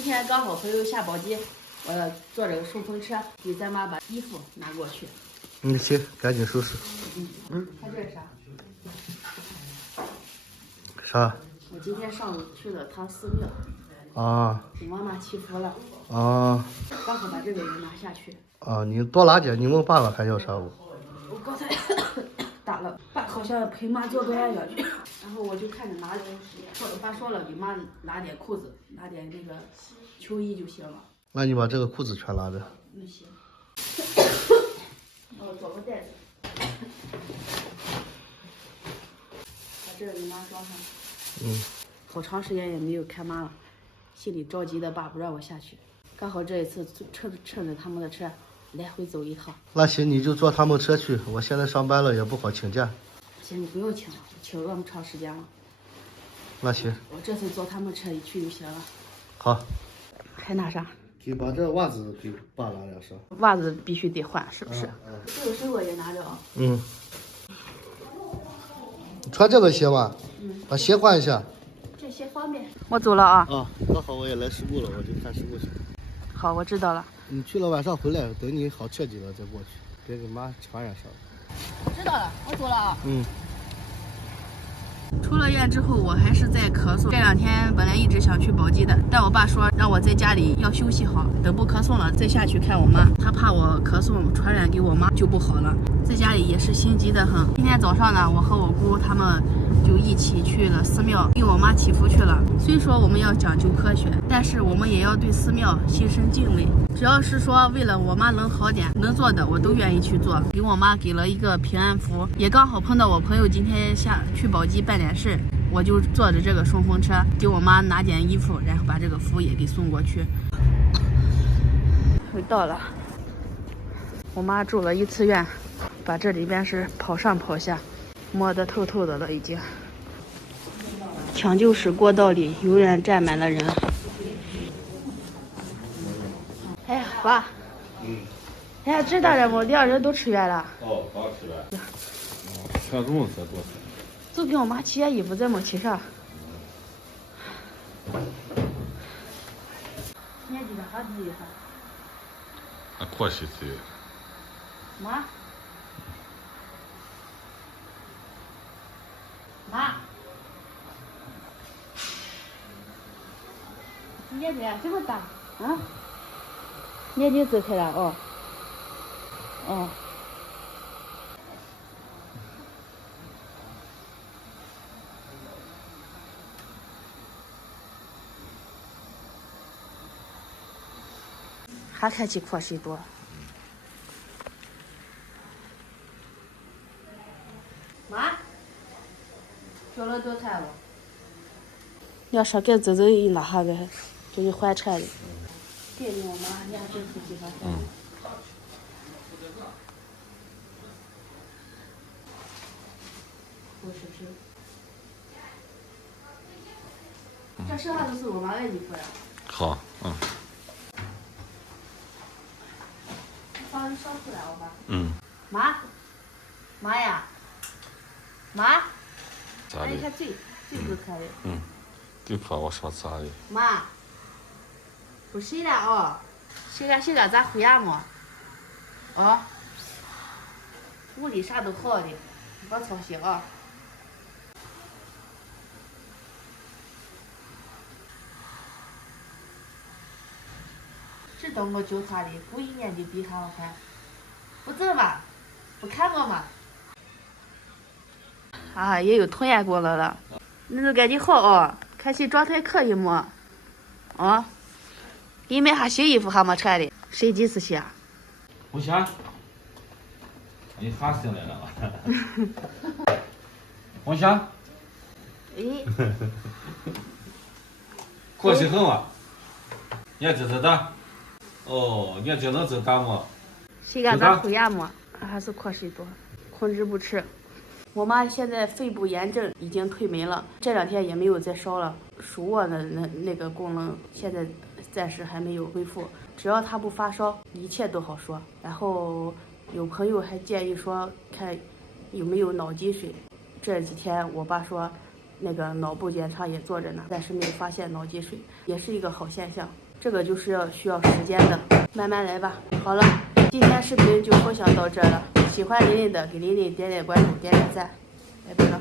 今天刚好朋友下宝鸡，我坐这个顺风车给咱妈把衣服拿过去。行，赶紧收拾。他这是啥？啥？我今天上午去了趟寺庙，啊给妈妈祈福了，啊刚好把这个也拿下去。啊！你多拿点，你问爸爸还要啥不？我刚才打了，爸好像陪妈做顿爱要去，然后我就看着拿着，爸说了，给妈拿点裤子，拿点那个秋衣就行了。那你把这个裤子全拿着。那行。我找个袋子，把这个给妈装上。好长时间也没有看妈了，心里着急的爸不让我下去，刚好这一次趁着他们的车来回走一趟。那行，你就坐他们车去。我现在上班了，也不好请假。行，你不用请了，请那么长时间了。那行，我这次坐他们车一去就行了。好。还拿啥？给把这袜子给爸拿点是。袜子必须得换，是不是？这个水果也拿着啊。穿这个鞋吧。把鞋换一下。这些方便。我走了啊。刚好我也来事故了，我就看事故去。好，我知道了。你去了晚上回来，等你好彻底了再过去，别给妈传染上。我知道了，我走了啊。出了院之后，我还是在咳嗽。这2天本来一直想去宝鸡的，但我爸说让我在家里要休息好，等不咳嗽了再下去看我妈。他怕我咳嗽传染给我妈就不好了，在家里也是心急的很。今天早上呢，我和我姑他们就一起去了寺庙，给我妈祈福去了。虽说我们要讲究科学，但是我们也要对寺庙心生敬畏。只要是说为了我妈能好点，能做的我都愿意去做。给我妈给了一个平安符，也刚好碰到我朋友今天去宝鸡办点事，我就坐着这个顺风车给我妈拿点衣服，然后把这个符也给送过去。又到了，我妈住了1次院，把这里边是跑上跑下，摸得透透的了已经。抢救室过道里永远站满了人。哎呀，爸。哎呀，知道了吗？2人都吃药了。哦，刚吃完。全中午才多吃。就给我妈洗下衣服，再没洗上。年纪的好低哈。那可惜是。妈。妈。眼睛这么大啊？眼睛睁开了哦。哦。还看起可惜多。妈，叫了多菜了。要说给子子一拿下个，就是换车的。谢谢我妈，你还真是喜欢。我试试。这剩下都是我妈的衣服呀。好，稍微烧出来，我爸。妈呀，妈。咋的？你看最不可的。就怕我说咋的？妈，不睡了哦，洗个咱回家么？啊？屋里啥都好的，别操心啊。知道我教他的，故意眼睛比他好看。不走吧？不看我吗？啊，也有同样功能了。那就赶紧好哦，看起状态可以么？啊？给你买下新衣服还没穿的，谁几次洗啊？红霞，你喊醒来了吗？红霞。哎。可惜很啊！眼睛这大。哦，眼睛能这大吗？谁敢咱回家么？还是可惜多，控制不吃。我妈现在肺部炎症已经退没了，这2天也没有再烧了，手握的那个功能现在暂时还没有恢复。只要她不发烧，一切都好说。然后有朋友还建议说，看有没有脑积水。这几天我爸说，那个脑部检查也做着呢，但是没有发现脑积水，也是一个好现象。这个就是需要时间的，慢慢来吧。好了，今天视频就分享到这了，喜欢琳琳的给琳琳点点关注，点点赞，拜拜了。